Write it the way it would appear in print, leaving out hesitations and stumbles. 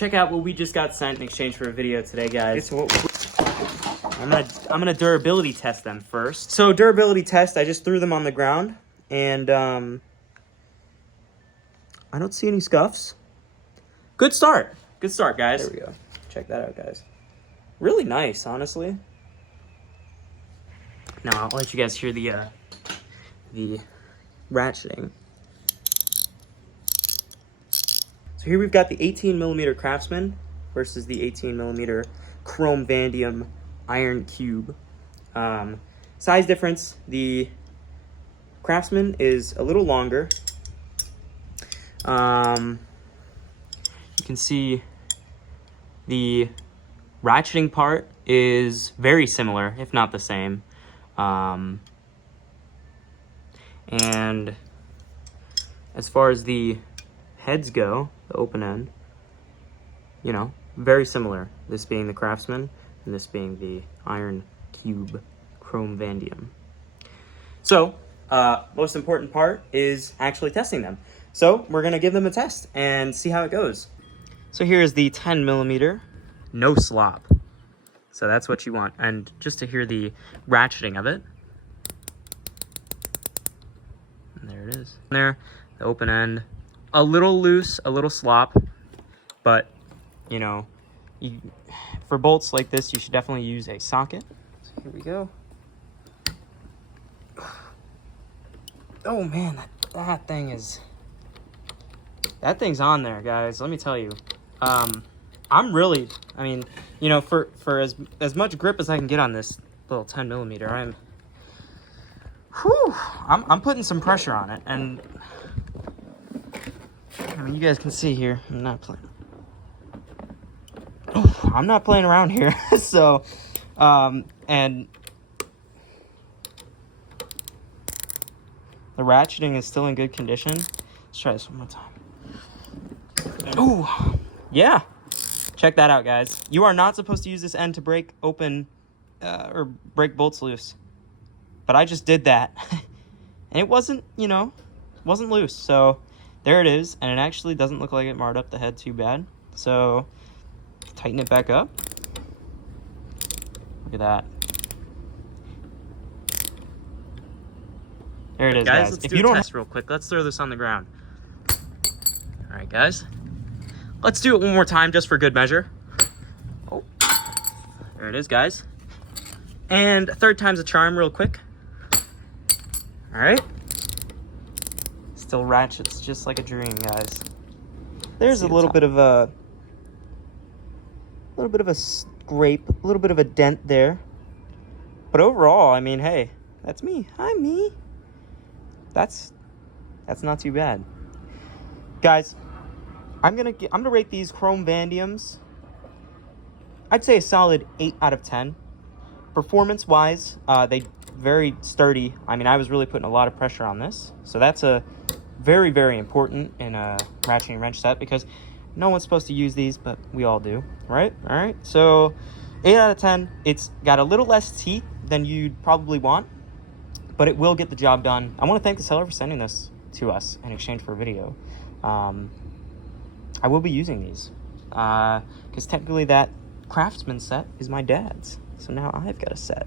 check out what we just got sent in exchange for a video today, guys. I'm gonna durability test them first. So durability test, I just threw them on the ground, and I don't see any scuffs. Good start. Good start, guys. There we go. Check that out, guys. Really nice, honestly. Now I'll let you guys hear the ratcheting. So here we've got the 18mm Craftsman versus the 18mm Chrome Vanadium Iron Cube. Size difference, the Craftsman is a little longer. You can see the ratcheting part is very similar, if not the same. And as far as the heads go, the open end, you know, very similar. This being the Craftsman and this being the Iron Cube Chrome Vanadium. So, most important part is actually testing them. So, we're going to give them a test and see how it goes. So here's the 10mm, no slop. So that's what you want. And just to hear the ratcheting of it. And there it is. There, the open end. A little loose, a little slop. But, you know, for bolts like this, you should definitely use a socket. So here we go. Oh man, that thing's on there, guys. Let me tell you. I'm really, I mean, you know, for as much grip as I can get on this little 10mm, I'm putting some pressure on it, and I mean, you guys can see here, I'm not playing around here. So, and the ratcheting is still in good condition. Let's try this one more time. Ooh, yeah. Check that out, guys. You are not supposed to use this end to break open or break bolts loose. But I just did that. And it wasn't, you know, wasn't loose. So there it is. And it actually doesn't look like it marred up the head too bad. So tighten it back up. Look at that. There it is, guys. If you don't test real quick, let's throw this on the ground. All right, guys. Let's do it one more time just for good measure. Oh, there it is, guys. And third time's a charm real quick. All right. Still ratchets just like a dream, guys. There's a little bit of a scrape, a little bit of a dent there. But overall, I mean, hey, that's me. Hi, me. That's not too bad. Guys, I'm gonna rate these Chrome Vanadiums, I'd say a solid 8 out of 10. Performance-wise, they very sturdy. I mean, I was really putting a lot of pressure on this, so that's a very, very important in a ratcheting wrench set, because no one's supposed to use these, but we all do, right? All right, so 8 out of 10. It's got a little less teeth than you'd probably want, but it will get the job done. I want to thank the seller for sending this to us in exchange for a video. I will be using these because technically that Craftsman set is my dad's, so now I've got a set.